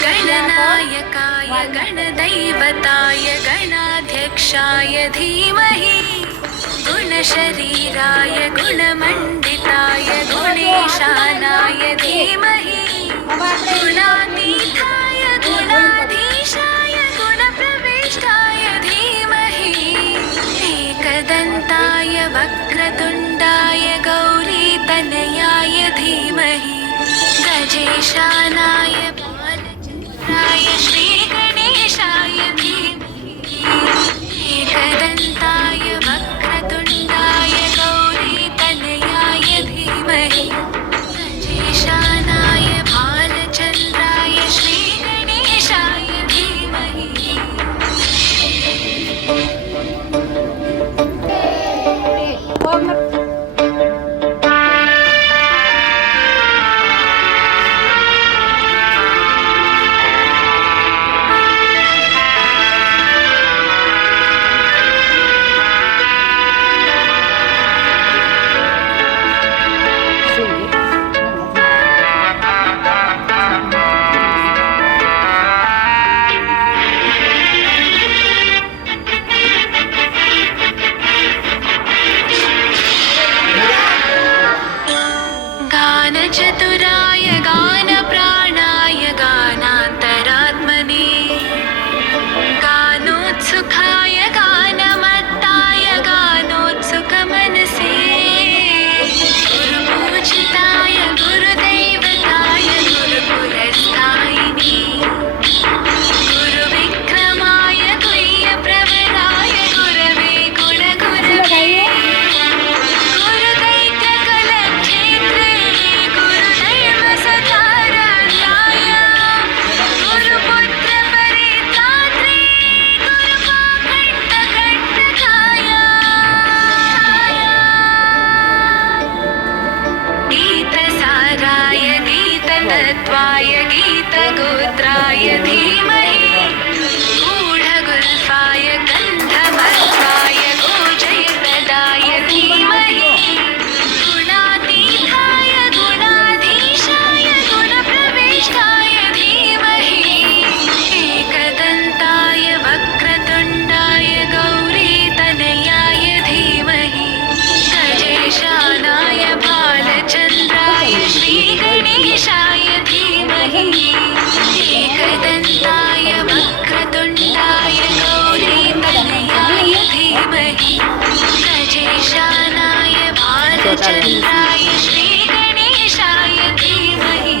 गणनायकाय गणदैवताय गणाध्यक्षाय धीमहि गुणशरीराय गुणमण्डिताय गुणेशानाय धीमहि गुणातीताय गुणाधीशाय गुणप्रविष्टाय धीमहि एकदन्ताय वक्रतुण्डाय गौरीतनयाय धीमहि गजेशानाय बालचन्द्राय श्रीगणेशाय धीमहि एकदन्ताय वक्रतुण्डाय गौरीतनयाय धीमहि गजेशानाय बालचन्द्राय श्रीगणेशाय धीमहि गानचतुराय गानप्राणाय गानान्तरात्मने गानोत्सुकाय गानमत्ताय गानोत्सुकमनसे गुरुपूजिताय गुरुदैवताय गुरुकुलस्थायिने गुरुविक्रमाय गुह्यप्रवराय गुरवे गुणगुरवे गुरुदैत्यकलक्षेत्रे गुरुदैवसधारणाय गुरुपुत्रपरित्रात्रे गुरुपाकण्ठकण्टकाय गीतसाराय गीततत्त्वाय गीतगोत्राय धीमहि गूढगुल्फाय गन्धमत्वाय गोजयप्रदाय धीमहि गुणातीताय गुणाधीशाय गुणप्रविष्टाय धीमहि एकदन्ताय वक्रतुण्डाय गौरीतनयाय धीमहि गजेशानाय बालचन्द्राय श्रीगणेशाय धीमहि एकदन्ताय वक्रतुण्डाय गौरीतनयाय धीमहि गजेशानाय बालचन्द्राय श्रीगणेशाय धीमहि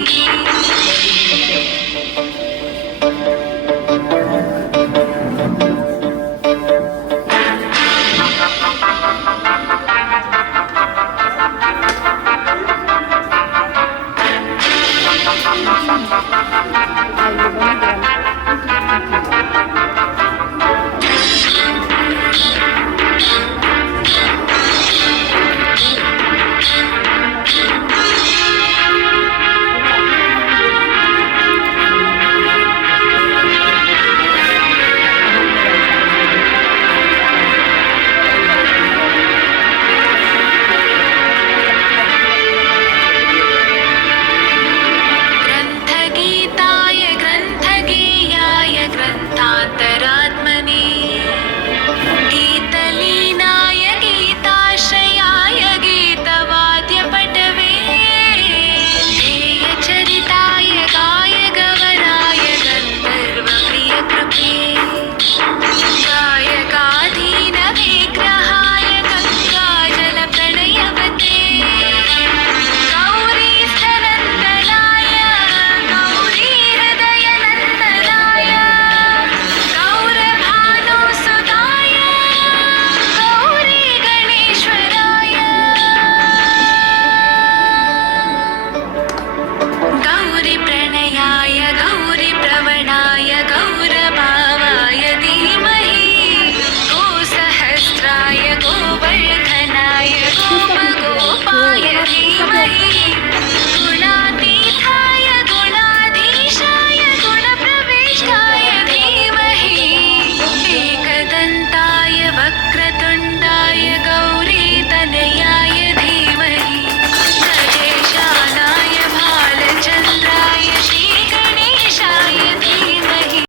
ग्रन्थगीताय ग्रन्थगेयाय ग्रन्थान्तरात्मने गीतलीनाय गीताश्रयाय गीतवाद्यपटवे ध्येयचरिताय गायगवराय गन्धर्वप्रियकृते गायकाधीनविग्रहाय गङ्गाजलप्रणयवते गौरीस्थनन्दनाय गौरीहृदयनन्दनाय गौरभानुसुताय गौरीगणेश्वराय गौरीप्रणयाय गौरीप्रवणाय गौरभावाय धीमहि गोसहस्राय गोवर्धनाय गोपगोपाय धीमहि